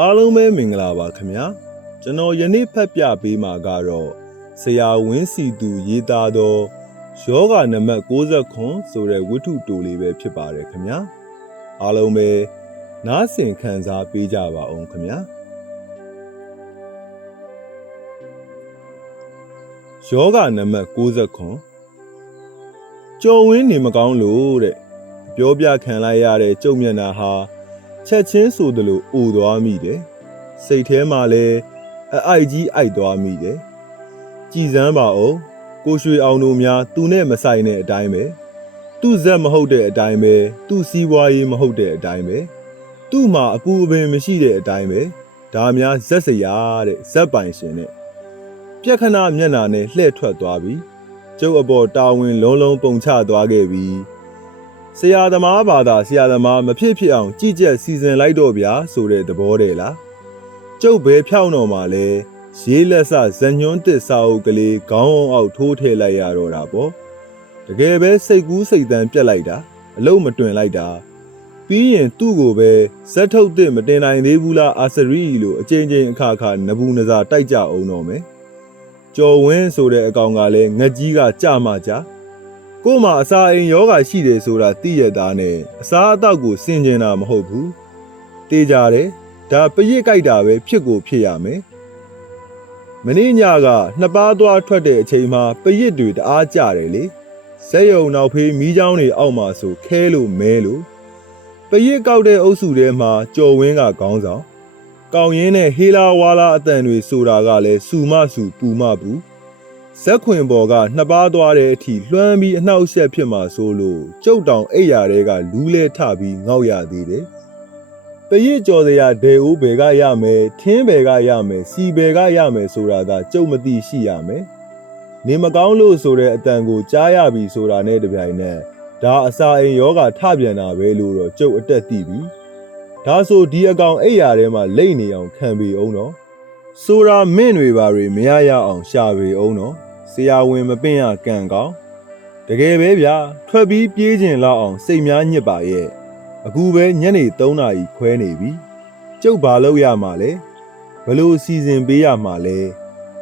အားလုံးပဲမင်္ဂလာပါခင်ဗျာကျွန်တော်ယနေ့ဖတ်ပြပေးမှာကတော့ဆရာဝင်းစီသူရေးသားသောယောဂနံပါတ်69ဆိုတဲ့ဝတ္ထုတူလေးပဲဖြစ်ပါတယ်ခင်ဗျာအားလုံးပဲနားဆင်ခံစားပေးကြပါအောင်ခင်ဗျာယောဂနံပါတ်69ကြော်ဝင်းနေမကောင်းလို့တဲ့ပြောပြခံလိုက်ရတဲ့ကြုံမျက်နှာဟာ ချက်ချင်းဆိုသလိုအိုသွားမိတယ်စိတ်ထဲမှာလည်းအအိုက်ကြီးအိုက်သွားမိတယ်ကြည်စမ်းပါအောင်ကိုရွှေအောင်တို့များသူနဲ့မဆိုင်တဲ့အတိုင်းပဲသူ့ဇက်မဟုတ်တဲ့အတိုင်းပဲသူ့စီးပွားရေးမဟုတ်တဲ့အတိုင်းပဲသူ့မှာအပူအပင်မရှိတဲ့အတိုင်းပဲဒါများဇက်စရာတဲ့ဇက်ပိုင်ရှင်နဲ့ပြက်ခဏမျက်နာနဲ့လှဲ့ထွက်သွားပြီကျုပ်အပေါ်တာဝန်လုံးလုံးပုံချသွားခဲ့ပြီ ဆရာသမားဘာသာဆရာသမားမဖြစ်ဖြစ်အောင်ကြည်ကြက်စီစဉ်လိုက်တော့ဗျာဆိုတဲ့သဘောတည်းလားကျုပ်ဘဲဖြောင်းတော်မှာလဲရေးလက်စဇညွန်းတစ်စာအုပ်ကလေးခေါင်းအောင်အောက်ထိုးထည့်လိုက်ရတော့တာပေါ့တကယ်ပဲစိတ်ကူးစိတ်တန်းပြက်လိုက်တာအလုံးမတွင်လိုက်တာပြီးရင်သူ့ကိုပဲဇက်ထုတ်တဲ့မတင်နိုင်သေးဘူးလားအာစရီလို့အချိန်ချင်းအခါခါနဘူးနဇာတိုက်ကြအောင်တော့မယ်ကျော်ဝင်းဆိုတဲ့အကောင်ကလည်းငက်ကြီးကကြမှကြ ကို့မှာအစာအိမ်ယောဂရှိတယ်ဆိုတာသိရသားနဲ့အစာအသောက်ကိုစင်ကျင်တာမဟုတ်ဘူးတေးကြတယ်ဒါပရစ်ကြိုက်တာပဲဖြစ်ကိုဖြစ်ရမယ်မင်းညကနှစ်ပါးသွားထွက်တဲ့အချိန်မှာပရစ်တွေတအားကြတယ်လေဇက်ယုံနောက်ဖေးမီးချောင်းတွေအောက်မှာဆိုခဲလို့မဲလို့ပရစ်ကောက်တဲ့အုပ်စုထဲမှာကြော်ဝင်းကခေါင်းဆောင်ကောင်းရင်းနဲ့ဟေလာဝါလာအတန်တွေဆိုတာကလည်းစူမစူပူမပူ ဇက်ခွင်ပေါ်ကနှစ်ပါးသွားတဲ့အထိလွှမ်းပြီးအနှောက်အယှက်ဖြစ်မှာဆိုလို့ကျုပ်တောင်အိပ်ရာတွေကလူးလဲထပြီးငေါက်ရသေးတယ်ပရစ်ကြော်စရာဒေအိုးဘယ်ကရမယ်ထင်းဘယ်ကရမယ်စီဘယ်ကရမယ်ဆိုတာသာကျုပ်မသိရှိရမယ်နေမကောင်းလို့ဆိုတဲ့အတန်ကိုကြားရပြီဆိုတာနဲ့တပြိုင်နက်ဒါအစာအိမ်ယောဂထပြန်တာပဲလို့တော့ကျုပ်အတက်သိပြီဒါဆိုဒီအကောင်အိပ်ရာထဲမှာလိတ်နေအောင်ခံပေအောင်တော့ဆိုတာမင့်တွေပါတွေမရရအောင်ရှာပေအောင်တော့ ဆရာဝန်မပင့်ရကံကောင်းတကယ်ပဲဗျာထွက်ပြီးပြေးကျင်လောက်အောင်စိတ်များညစ်ပါရဲ့အခုပဲညနေ3နာရီခွဲနေပြီကျုပ်ဘာလုပ်ရမှာလဲဘလို့စီစဉ်ပေးရမှာလဲ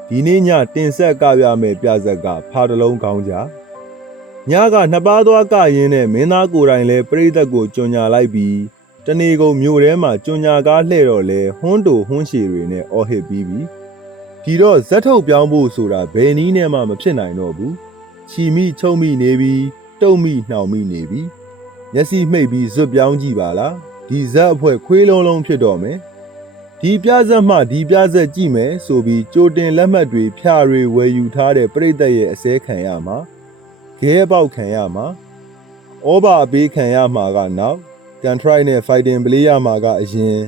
ဒီနေ့ညတင်ဆက်ကပြမယ်ပြဇက်ကဖားတလုံးကောင်းကြညကနှစ်ပါးသွားကရင်းနဲ့မင်းသားကိုယ်တိုင်လဲပြိသက်ကိုကြွညာလိုက်ပြီးတနေကုန်မြို့ထဲမှာကြွညာကားလှဲ့တော့လဲဟွန်းတူဟွန်းရှည်တွေနဲ့အော်ဟစ်ပြီးပြီ ဒီတော့ဇက်ထုတ်ပြောင်းဖို့ဆိုတာဘယ်နည်းနဲ့မှမဖြစ်နိုင်တော့ဘူးချီမိချုံမိနေပြီးတုံမိနှောင်မိနေပြီမျက်စိမှိတ်ပြီးဇွတ်ပြောင်းကြည့်ပါလားဒီဇက်အဖွဲခွေးလုံးလုံးဖြစ်တော့မယ်ဒီပြဇက်မှဒီပြဇက်ကြည့်မယ်ဆိုပြီးကြိုတင်လက်မှတ်တွေဖြာတွေဝယ်ယူထားတဲ့ပြိသက်ရဲ့အစဲခံရမှာခဲပေါက်ခံရမှာဩဘာအပေးခံရမှာကနောက်ကန်ထရိုက်နဲ့ fighting play ရမှာကအရင်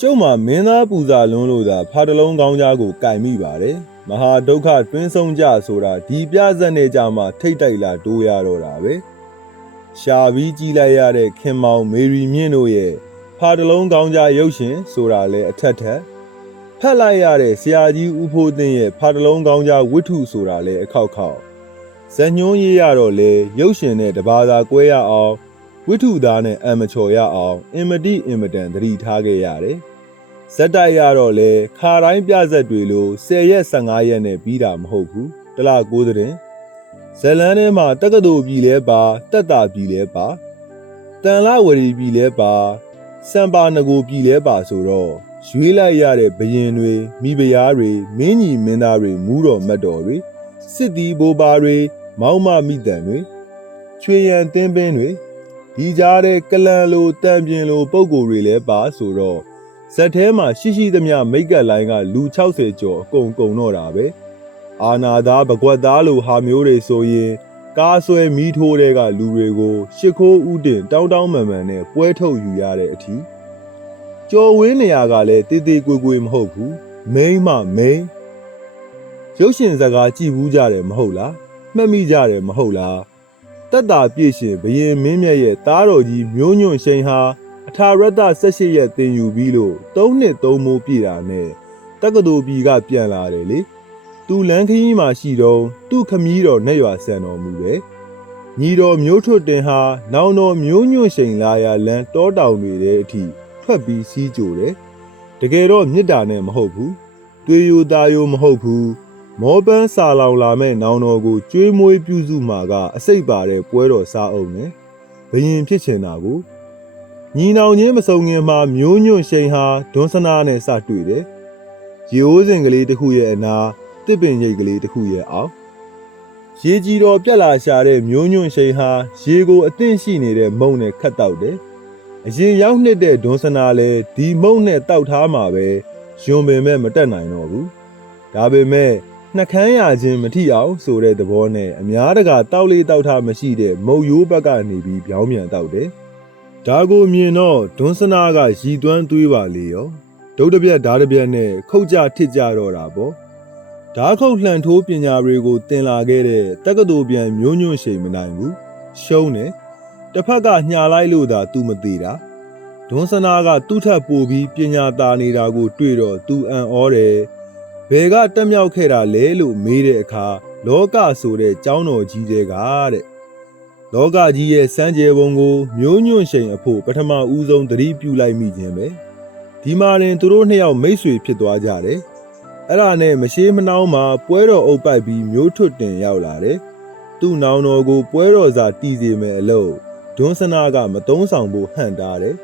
ကျုံမှာမင်းသားပူဇာလွန်းလို့သာဖားတလုံးကောင်းကြားကိုကင်မိပါတယ်မဟာဒုက္ခတွင်းဆုံးကြဆိုတာဒီပြဇက်နဲ့ကြမှာထိတ်တိုက်လာတိုးရတော့တာပဲရှာပြီးကြီးလိုက်ရတဲ့ခင်မောင်မေရီမြင့်တို့ရဲ့ဖားတလုံးကောင်းကြားရုပ်ရှင်ဆိုတာလဲအထက်ထက်ဖက်လိုက်ရတဲ့ဆရာကြီးဦးဖိုးသိန်းရဲ့ဖားတလုံးကောင်းကြားဝိထုဆိုတာလဲအခောက်ခောက်ဇညွန်းရေးရတော့လေရုပ်ရှင်နဲ့တဘာသာကွဲရအောင် ဝိထုသားနဲ့အမချော်ရအောင်အင်မတိအင်မတန်သတိထားခဲ့ရတယ်ဇက်တိုက်ရတော့လေခါတိုင်းပြဇက်တွေလို10ရက်15ရက်နဲ့ပြီးတာမဟုတ်ဘူးတလား9တဲ့ဇလန်းထဲမှာတက္ကသိုလ်ပြည်လဲပါတက်တာပြည်လဲပါတန်လာဝရီပြည်လဲပါစံပါနဂိုပြည်လဲပါဆိုတော့ရွေးလိုက်ရတဲ့ဘရင်တွေမိဖုရားတွေမင်းကြီးမင်းသားတွေမူးတော်မတ်တော်တွေစစ်တီဘိုးဘာတွေမောင်းမမိတန်တွေချွေရန်တင်းပင်းတွေ ဒီကြားတဲ့ကလန်လိုတံပြင်းလိုပုံကိုယ်တွေလဲပါဆိုတော့ဇက်ထဲမှာရှိရှိသမျှမိတ်ကပ်လိုင်းကလူ60ကျော်အကုန်ကုန်တော့တာပဲအာနာသားပကွက်သားလိုဟာမျိုးတွေဆိုရင်ကားဆွဲမီးထိုးတဲ့ကလူတွေကိုရှ िख ိုးဥတင်တောင်းတောင်းမှန်မှန်နဲ့ပွဲထုတ်ယူရတဲ့အထိကြော်ဝင်းနေရာကလည်းတေးသေးကွေကွေမဟုတ်ဘူးမိမ့်မမိန်ရုပ်ရှင်စကားကြည့်ဘူးကြတယ်မဟုတ်လားမှတ်မိကြတယ်မဟုတ်လား တက်တာပြည့်ရှင်ဘရင်မင်းမြတ်ရဲ့တားတော်ကြီးမျိုးညွန့်ရှိန်ဟာအထာရတ္တ16ရက်တင်ယူပြီးလို့3နှစ်3မိုးပြည့်တာနဲ့တက္ကသိုလ်ပြည်ကပြန်လာတယ်လေသူလန်းခရီးမှာရှိတော့သူ့ခမည်းတော်နဲ့ရွာဆန်တော်မူတယ်ညီတော်မျိုးထွတ်တင်ဟာနောင်တော်မျိုးညွန့်ရှိန်လာရလန်းတောတောင်တွေတဲ့အထိထွက်ပြီးစီးကြိုတယ်တကယ်တော့မေတ္တာနဲ့မဟုတ်ဘူးသွေးယိုသားယိုမဟုတ်ဘူး မောပန်းစာလောင်လာမဲ့နောင်တော်ကိုကျွေးမွေးပြုစုမှာကအစိတ်ပါတဲ့ပွဲတော်စားအောင်နဲ့ဘယင်ဖြစ်ချင်တာကိုညီနောင်ချင်းမစုံငင်မှာမျိုးညွန့်ရှိန်ဟာဒွန်းစနာနဲ့စတွေ့တယ်ရေအိုးစင်ကလေးတစ်ခုရဲ့အနာတစ်ပင်ရိပ်ကလေးတစ်ခုရဲ့အောက်ရေကြီးတော်ပြက်လာရှာတဲ့မျိုးညွန့်ရှိန်ဟာရေကိုအသင့်ရှိနေတဲ့မုံနဲ့ခတ်တောက်တယ်အရင်ရောက်နှစ်တဲ့ဒွန်းစနာလဲဒီမုံနဲ့တောက်ထားမှာပဲယွန်ပင်မဲ့မတက်နိုင်တော့ဘူးဒါပေမဲ့ နှကန်းရခြင်းမထိအောင်ဆိုတဲ့သဘောနဲ့အများတကာတောက်လေးတောက်ထားမရှိတဲ့မုံရိုးဘက်ကနေပြီးပြောင်းပြန်တောက်တယ်ဒါကိုမြင်တော့ဒွန်းစနာကရီသွမ်းသွေးပါလေရောဒုတ်တပြက်ဓာတ်တပြက်နဲ့ခုတ်ကြထစ်ကြတော့တာပေါ့ဓာတ်ခုတ်လှန်ထိုးပညာတွေကိုတင်လာခဲ့တဲ့တက္ကသိုလ်ပြန်မျိုးညွန့်ရှိန်မနိုင်ဘူးရှုံးတယ်တစ်ဖက်ကညှာလိုက်လို့သာသူမသေးတာဒွန်းစနာကသူ့ထက်ပိုပြီးပညာသားနေတာကို တွေ့တော့သူအံ့ဩတယ် ဘယ်ကတက်မြောက်ခဲ့တာလဲလို့မေးတဲ့အခါလောကဆိုတဲ့ကျောင်းတော်ကြီးတဲ့ကတဲ့လောကကြီးရဲ့စမ်းကြယ်ပုံကိုမျိုးညွန့်ရှိန်အဖို့ပထမဦးဆုံးသတိပြုလိုက်မိခြင်းပဲဒီမှာရင်သူတို့နှစ်ယောက်မိတ်ဆွေဖြစ်သွားကြတယ်အဲ့ဒါနဲ့မရှိမနှောင်းမှာပွဲတော်အုပ်ပိုက်ပြီးမျိုးထွတ်တင်ရောက်လာတယ်သူ့နောင်တော်ကိုပွဲတော်စာတည်စေမယ်အလို့ဒွန်းစနာကမတုံးဆောင်ဖို့ဟန်တာတယ်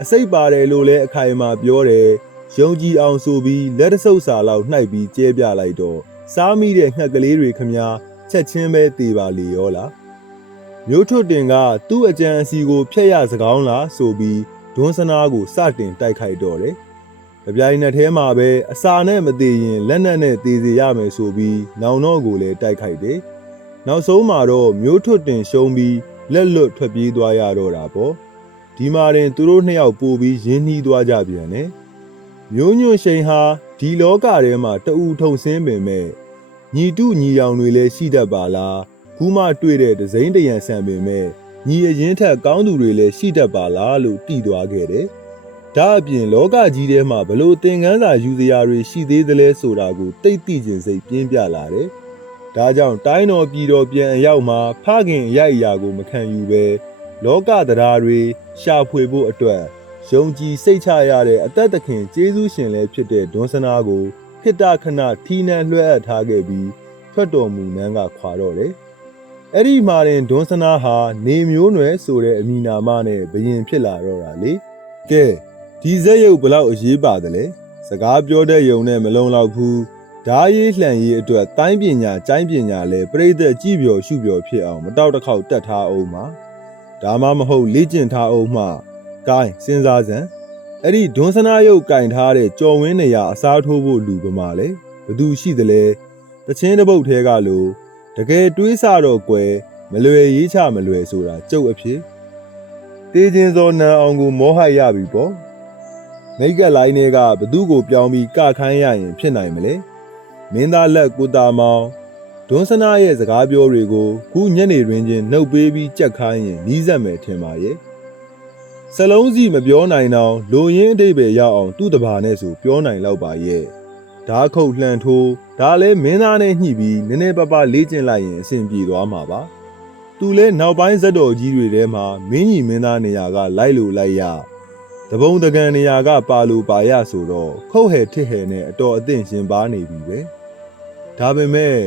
အစိတ်ပါတယ်လို့လည်းအခိုင်အမာပြောတယ် ယုံကြည်အောင်ဆိုပြီးလက်တဆုပ်စာလောက်နှိုက်ပြီးကျဲပြလိုက်တော့စားမိတဲ့ငှက်ကလေးတွေခမညာချက်ချင်းပဲတေပါလေရောလားမျိုးထွတ်တင်ကသူ့အကြံအစီကိုဖျက်ရစကောင်းလားဆိုပြီးဒွန်းစနာကိုစတင်တိုက်ခိုက်တော့တယ်။ကြပြိုင်နဲ့ထဲမှာပဲအစာနဲ့မသေးရင်လက်နက်နဲ့သေစေရမယ်ဆိုပြီးနောင်တော့ကိုလည်းတိုက်ခိုက်တယ်။နောက်ဆုံးမှာတော့မျိုးထွတ်တင်ရှုံးပြီးလက်လွတ်ထွက်ပြေးသွားရတော့တာပေါ့။ဒီမှာတင်သူတို့နှစ်ယောက်ပို့ပြီးရင်းနှီးသွားကြပြန်တယ်။ မျိုးညွန့်ရှိန်ဟာဒီလောကထဲမှာတအူထုံဆင်းပင်မဲ့ညီတုညီရောင်တွေလည်းရှိတတ်ပါလားခုမှတွေ့တဲ့ဒဇိမ့်တရံဆန်ပင်မဲ့ညီအရင်ထက်ကောင်းသူတွေလည်းရှိတတ်ပါလားလို့တည်သွားခဲ့တယ်။ဒါအပြင်လောကကြီးထဲမှာဘလို့သင်ခန်းစာယူစရာတွေရှိသေးသလဲဆိုတာကိုတိတ်တိကျင်စိတ်ပြင်းပြလာတယ်။ဒါကြောင့်တိုင်းတော်ပြည်တော်ပြန်အရောက်မှာဖခင်အရိုက်အရာကိုမခံယူပဲလောကတရားတွေရှာဖွေဖို့အတွက် ယုံကြည်စိတ်ချရတဲ့အသက်သခင်ကျေးဇူးရှင်လည်းဖြစ်တဲ့ဒွန်းစနာကိုခိတ္တခဏထီးနှံလွှဲအပ်ထားခဲ့ပြီးထွက်တော်မူနန်းကခွာတော့တယ်။အဲ့ဒီမှာတင်ဒွန်းစနာဟာနေမျိုးနွယ်ဆိုတဲ့အမည်နာမနဲ့ဘယင်ဖြစ်လာတော့တာလေ။ကဲဒီဇက်ရုပ်ဘလောက်အရေးပါတယ်လဲ။စကားပြောတဲ့ယုံနဲ့မလုံလောက်ဘူး။ဓာရေးလှန်ရေးအတွက်တိုင်းပညာကျိုင်းပညာလဲပြိသက်ကြည်ပြော်ရှုပြော်ဖြစ်အောင်မတောက်တစ်ခေါက်တက်ထားအောင်ပါ။ဒါမှမဟုတ်လေ့ကျင့်ထားအောင်မှ ဂိုင်းစဉ်းစားစမ်းအဲ့ဒီဒွန်းစနာရုပ်ကင်ထားတဲ့ကြော်ဝင်းနေရအစားထိုးဖို့လူပမာလဲဘသူရှိသလဲတချင်းတစ်ပုတ်သေးကလို့တကယ်တွေးဆတော့ကွယ်မလွယ်ရေးချမလွယ်ဆိုတာကြုတ်အဖြစ်တေးချင်းစောနန်းအောင်ကိုမောဟရပြီပေါ့မိတ်ကလိုင်းတွေကဘသူကိုပြောင်းပြီးကခိုင်းရရင်ဖြစ်နိုင်မလဲမင်းသားလက်ကိုတာမောင်ဒွန်းစနာရဲ့စကားပြောတွေကိုခုညနေတွင်ချင်းနှုတ်ပေးပြီးကြက်ခိုင်းရင်နီးစက်မယ်ထင်ပါရဲ့ စလုံးစီမပြောနိုင်တော့လူရင်းအတိတ်ပဲရအောင်သူ့တဘာနဲ့ဆိုပြောနိုင်တော့ပါရဲ့ဓာခုတ်လှန်ထိုးဒါလဲမင်းသားနဲ့ညှိပြီးနည်းနည်းပါးပါးလေ့ကျင့်လိုက်ရင်အဆင်ပြေသွားမှာပါသူလဲနောက်ပိုင်းဇက်တော်ကြီးတွေထဲမှာမင်းကြီးမင်းသားနေရာကလိုက်လို့လိုက်ရတပုံတကန်နေရာကပါလို့ပါရဆိုတော့ခုတ်ဟဲထစ်ဟဲနဲ့အတော်အသင့်ရှင်ပါနေပြီပဲဒါပေမဲ့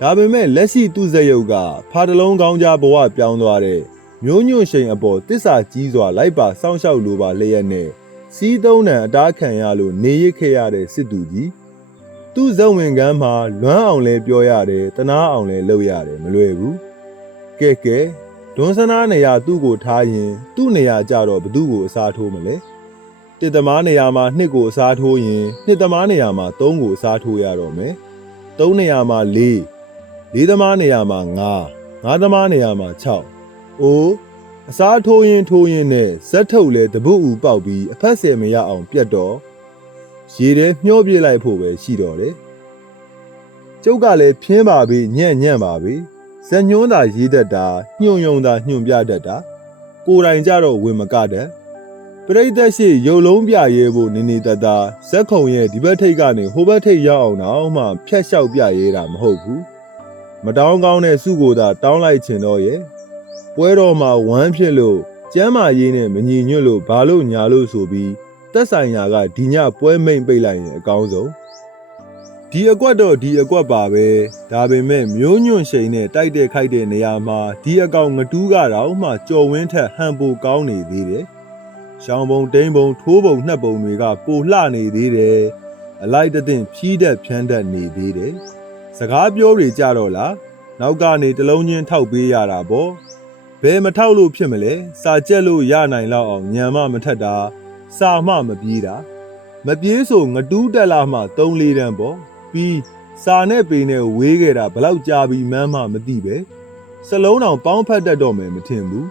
ဒါပေမဲ့လက်ရှိသူ့ဇက်ရုပ်ကဖာတလုံးကောင်းကြဘဝပြောင်းသွားတဲ့ မျိုးညွန့်ရှိန်အပေါ်တစ္ဆာကြီးစွာလိုက်ပါစောင့်ရှောက်လိုပါလျက်နဲ့စီးသုံးတန်အတားခံရလို့နေရခဲ့ရတဲ့စစ်သူကြီးသူ့ဇက်ဝင်ကမ်းမှာလွမ်းအောင်လဲပြောရတယ်တနာအောင်လဲလုပ်ရတယ်မလွယ်ဘူးကဲကဲဒွန်းစနာနေရာသူ့ကိုထားရင် သူ့နေရာကြတော့ဘသူ့ကိုအစားထိုးမလဲတစ်သမားနေရာမှာနှစ်ကိုအစားထိုးရင်နှစ်သမားနေရာမှာသုံးကိုအစားထိုးရတော့မယ်သုံးနေရာမှာလေးလေးသမားနေရာမှာငါးငါးသမားနေရာမှာ6 အိုးအစားထိုးရင်ထိုးရင်နဲ့ဇက်ထုတ်လဲတပုတ်ဥပေါက်ပြီးအဖက်ဆယ်မရအောင်ပြတ်တော့ရေထဲမျောပြစ်လိုက်ဖို့ပဲရှိတော့တယ်ကျုပ်ကလည်းဖြင်းပါပြီညံ့ညံ့ပါပြီဇက်ညွန်းသာရေးတတ်တာညွန့်ယုံသာညွန့်ပြတတ်တာကိုယ်တိုင်ကြတော့ဝင်မကတတ်ပရိသတ်ရှိရုပ်လုံးပြရဲဖို့နေနေတတ်တာဇက်ခုံရဲ့ဒီဘက်ထိတ်ကနေဟိုဘက်ထိတ်ရောက်အောင်တော့မှဖြတ်လျှောက်ပြရဲတာမဟုတ်ဘူးမတောင်းကောင်းတဲ့စုကိုသာတောင်းလိုက်ချင်တော့ရဲ့ ပွဲတော်မှာဝမ်းဖြစ်လို့ကျမ်းမာရေးနဲ့မညီညွတ်လို့ဘာလို့ညာလို့ဆိုပြီးသက်ဆိုင်ရာကဒီညပွဲမိန်ပိတ်လိုက်ရင်အကောင်းဆုံးဒီအကွက်တော့ဒီအကွက်ပါပဲဒါပေမဲ့မျိုးညွန့်ရှိန်နဲ့တိုက်တဲ့ခိုက်တဲ့နေရာမှာဒီအကောင်ငတူးကတော့မှကြော်ဝင်းထက်ဟန်ပိုကောင်းနေသေးတယ်ရှောင်းပုံတိန်ပုံထိုးပုံနှက်ပုံတွေကပိုလှနေသေးတယ်အလိုက်တသင့်ဖြီးတက်ဖြန်းတက်နေသေးတယ်စကားပြောတွေကြတော့လားနောက်ကနေတလုံးချင်းထောက်ပေးရတာပေါ့ ဘယ်မထောက်လို့ဖြစ်မလဲစာကြက်လို့ရနိုင်လောက်အောင်ညံမမထက်တာစာမှမပြေးတာမပြေးဆိုငတူးတက်လာမှ3-4တန်းပေါ့ပြီးစာနဲ့ပေနဲ့ဝေးခဲ့တာဘလောက်ကြာပြီမှန်းမှမသိပဲစလုံးတောင်ပေါင်းဖက်တတ်တော့မယ်မထင်ဘူး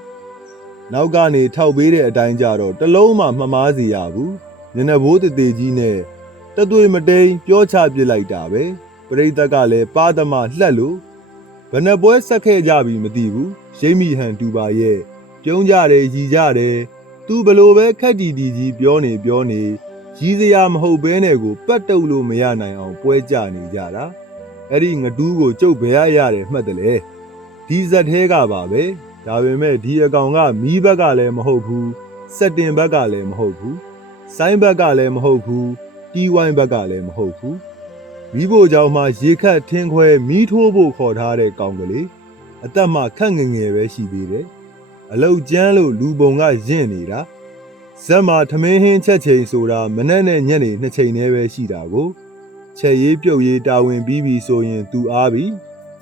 နောက်ကနေထောက်ပေးတဲ့အတိုင်းကြတော့တလုံးမှမမားစီရဘူးညနေဘိုးတသေးကြီးနဲ့တသွေမတိန်ပြောချပစ်လိုက်တာပဲပရိသတ်ကလည်းပါသမလှက်လို့ ဘယ်နှပွဲဆက်ခဲ့ကြပြီမသိဘူးရိမ့်မိဟန်တူပါရဲ့ပြုံးကြတယ်ရီကြတယ်သူဘလို့ပဲခက်တီတီကြီးပြောနေပြောနေရီးစရာမဟုတ်ဘဲနဲ့ကိုပတ်တုပ်လို့မရနိုင်အောင်ပွဲကြနေကြတာအဲ့ဒီငတူးကိုကျုပ်ဘယ်ရရတယ်မှတ်တယ်လေဒီဇက်သေးကပါပဲဒါပေမဲ့ဒီအကောင်ကမီးဘက်ကလည်းမဟုတ်ဘူးစက်တင်ဘက်ကလည်းမဟုတ်ဘူးဆိုင်းဘက်ကလည်းမဟုတ်ဘူးတီဝိုင်းဘက်ကလည်းမဟုတ်ဘူး မိဖို့ကြောင့်မှရေခတ်ထင်းခွဲမီးထိုးဖို့ခေါ်ထားတဲ့ကောင်ကလေးအသက်မှခက်ငယ်ငယ်ပဲရှိသေးတယ်အလုတ်ကျန်းလို့လူပုံကရင့်နေတာဇက်မှာထမင်းဟင်းချက်ချိန်ဆိုတာမနဲ့နဲ့ညနေနှစ်ချိန်တည်းပဲရှိတာကိုချက်ရေးပြုတ်ရေးတာဝန်ပြီးပြီဆိုရင်သူအားပြီ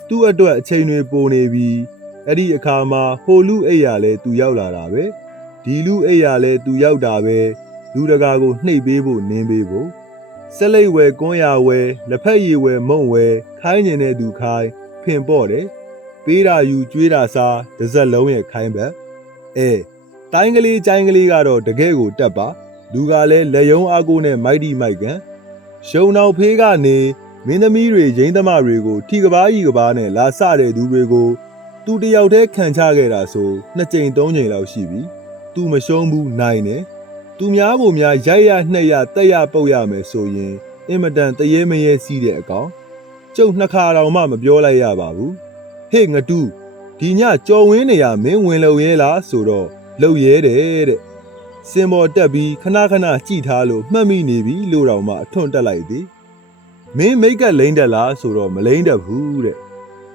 သူ့အတွက်အချိန်တွေပိုနေပြီအဲ့ဒီအခါမှာဟိုလူအိတ်ရလဲသူရောက်လာတာပဲဒီလူအိတ်ရလဲသူရောက်တာပဲလူတကာကိုနှိပ်ပေးဖို့နင်းပေးဖို့ ဆက်လိတ်ဝဲကွန်းရဝဲလက်ဖက်ရည်ဝဲမုံဝဲခိုင်းနေတဲ့သူခိုင်းဖင်ပေါ့တယ်ပေးတာယူကျွေးတာစားတစ်စက်လုံးရဲ့ခိုင်းဘက်အဲတိုင်းကလေးကျိုင်းကလေးကတော့တကယ်ကိုတက်ပါလူကလည်းလက်ယုံအားကိုနဲ့မိုက်ဒီမိုက်ကန်ရှုံနောက်ဖေးကနေမင်းသမီးတွေရင်းသမားတွေကိုထီကဘာကြီးကဘာနဲ့လာစတဲ့သူတွေကိုသူတယောက်တည်းခံချခဲ့တာဆိုနှစ်ကြိမ်သုံးကြိမ်လောက်ရှိပြီသူမရှုံးဘူးနိုင်တယ် သူများကိုများရိုက်ရနှက်ရတက်ရပုတ်ရမယ်ဆိုရင်အင်မတန်တရေမရဲစီးတဲ့အကောင်ကျုပ်နှစ်ခါတောင်မှမပြောလိုက်ရပါဘူးဟေ့ငတူးဒီညကြော်ဝင်းနေရမင်းဝင်လုံရဲလားဆိုတော့လုံရဲတယ်တဲ့စင်ပေါ်တက်ပြီးခဏခဏကြည်ထားလို့မှတ်မိနေပြီလို့တောင်မှအထွန့်တက်လိုက်သည်မင်းမိတ်ကလိမ့်တက်လားဆိုတော့မလိမ့်တတ်ဘူးတဲ့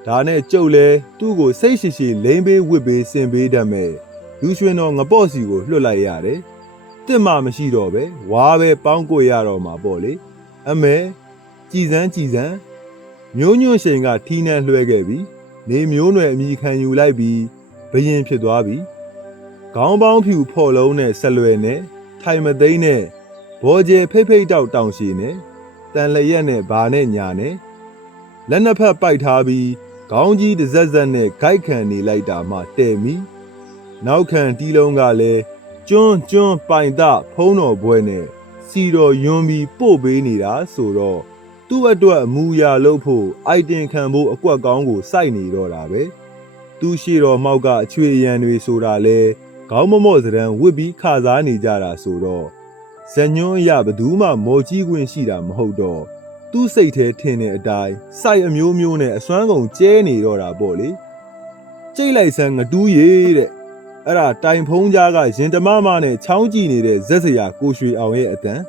ဒါနဲ့ကျုပ်လဲသူ့ကိုစိတ်ရှိရှိလိမ့်ပေးဝစ်ပေးစင်ပေးတတ်မဲ့လူရွှင်တော်ငပေါ့စီကိုလွှတ်လိုက်ရတယ် တစ်မှမရှိတော့ပဲဝါပဲပေါင်းကိုရတော့မှာပေါ့လေအမဲကြည်စမ်းကြည်စမ်းမျိုးညွန့်ရှိန်ကထီးနှံလွှဲခဲ့ပြီနေမျိုးနွယ်အမိခံယူလိုက်ပြီးဘရင်ဖြစ်သွားပြီခေါင်းပေါင်းဖြူဖော်လုံးနဲ့ဆက်လွယ်နဲ့ထိုင်မသိမ်းနဲ့ဘောကျဲဖိတ်ဖိတ်တောက်တောင်ရှိနဲ့တန်လျက်နဲ့ဘာနဲ့ညာနဲ့လက်နှစ်ဖက်ပိုက်ထားပြီးခေါင်းကြီးတစ်စက်စက်နဲ့ဂိုက်ခံနေလိုက်တာမှတဲ့မီနောက်ခံတီးလုံးကလည်း ကျွန်းကျွန်းပိုင်တဖုံးတော်ဘွဲနဲ့စီတော်ယွန်းပြီးပို့ပေးနေတာဆိုတော့သူ့အတွက်အမူအရာလုပ်ဖို့အိုက်တင်ခံဖို့အကွက်ကောင်းကိုစိုက်နေတော့တာပဲသူရှိတော်မောက်ကအချွေရန်တွေဆိုတာလဲခေါင်းမမော့စရန်ဝစ်ပြီးခါစားနေကြတာဆိုတော့ဇညွန်းအရဘသူမှမော်ကြီးခွင့်ရှိတာမဟုတ်တော့သူ့စိတ်ထဲထင်တဲ့အတိုင်းစိုက်အမျိုးမျိုးနဲ့အစွမ်းကုန်ကျဲနေတော့တာပေါ့လေကြိတ်လိုက်စမ်းငတူးရေတဲ့ အဲ့ဒါတိုင်ဖုံးကြားကရင်တမမနဲ့ချောင်းကြည့်နေတဲ့ဇက်စရာကိုရွှေအောင်ရဲ့အတန်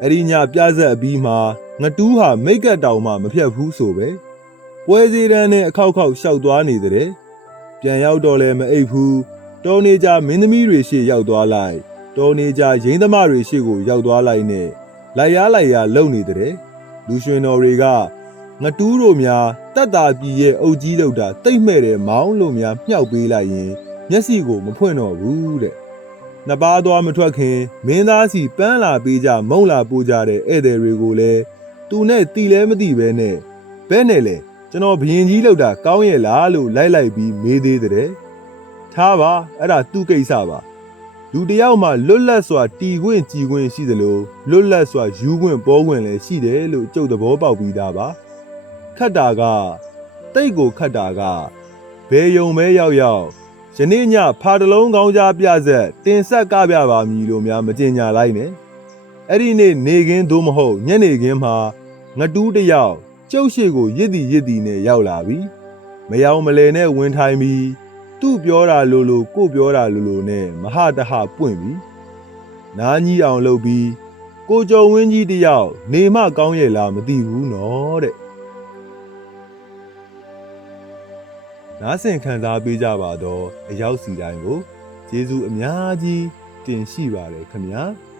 အဲ့ဒီညပြဆက်အပြီးမှာငတူးဟာမိတ်ကတ်တောင်မှမဖြတ်ဘူးဆိုပဲပွဲစည်းတန်းနဲ့အခောက်ခောက်ရှောက်သွားနေတဲ့ပြန်ရောက်တော့လဲမအိပ်ဘူးတော်နေကြမင်းသမီးတွေရှေ့ရောက်သွားလိုက်တော်နေကြရင်းသမားတွေရှေ့ကိုရောက်သွားလိုက်နဲ့လိုက်ရလိုက်ရလုံနေတဲ့လူရွှင်တော်တွေကငတူးတို့များတက်တာပြည်ရဲ့အုပ်ကြီးလောက်တာတိတ်မဲ့တဲ့မောင်းလို့များမြှောက်ပေးလိုက်ရင် မျက်စိကိုမဖွင့်တော့ဘူးတဲ့နှစ်ပါးသွားမထွက်ခင်မင်းသားစီပန်းလာပေးကြမုံလာပို့ကြတဲ့ဧည့်သည်တွေကိုလည်းသူနဲ့တီလဲမသိပဲနဲ့ဘဲနဲ့လဲကျွန်တော်ဘရင်ကြီးလောက်တာကောင်းရဲ့လားလို့လိုက်လိုက်ပြီးမေးသေးတဲ့ထားပါအဲ့ဒါသူ့ကိစ္စပါလူတယောက်မှလွတ်လပ်စွာတီခွင့်ကြည်ခွင့်ရှိသလိုလွတ်လပ်စွာယူခွင့်ပေါ်ခွင့်လည်းရှိတယ်လို့ကြုတ်သဘောပေါက်ပြီးသားပါခတ်တာကတိတ်ကိုခတ်တာကဘယ်ယုံမဲရောက်ရောက် ယနေ့ညဖာတလုံးကောင်းကြားပြဆက်တင်ဆက်ကပြပါမည်လို့များမကြင်ညာလိုက်နဲ့အဲ့ဒီနေ့နေခင်းသို့မဟုတ်ညနေခင်းမှာငတူးတယောက်ကျုပ်ရှိကိုရစ်တီရစ်တီနဲ့ရောက်လာပြီမယောင်မလဲနဲ့ဝင်ထိုင်ပြီးသူ့ပြောတာလိုလိုကို့ပြောတာလိုလိုနဲ့မဟာတဟပွင့်ပြီနားကြီးအောင်လုပ်ပြီးကိုကျော်ဝင်းကြီးတယောက်နေမကောင်းရဲ့လားမသိဘူးနော်တဲ့ နားဆင်ခံစားပေးကြပါတော့အရောက်စီတိုင်းကိုကျေးဇူးအများကြီးတင်ရှိပါတယ်ခင်ဗျာ။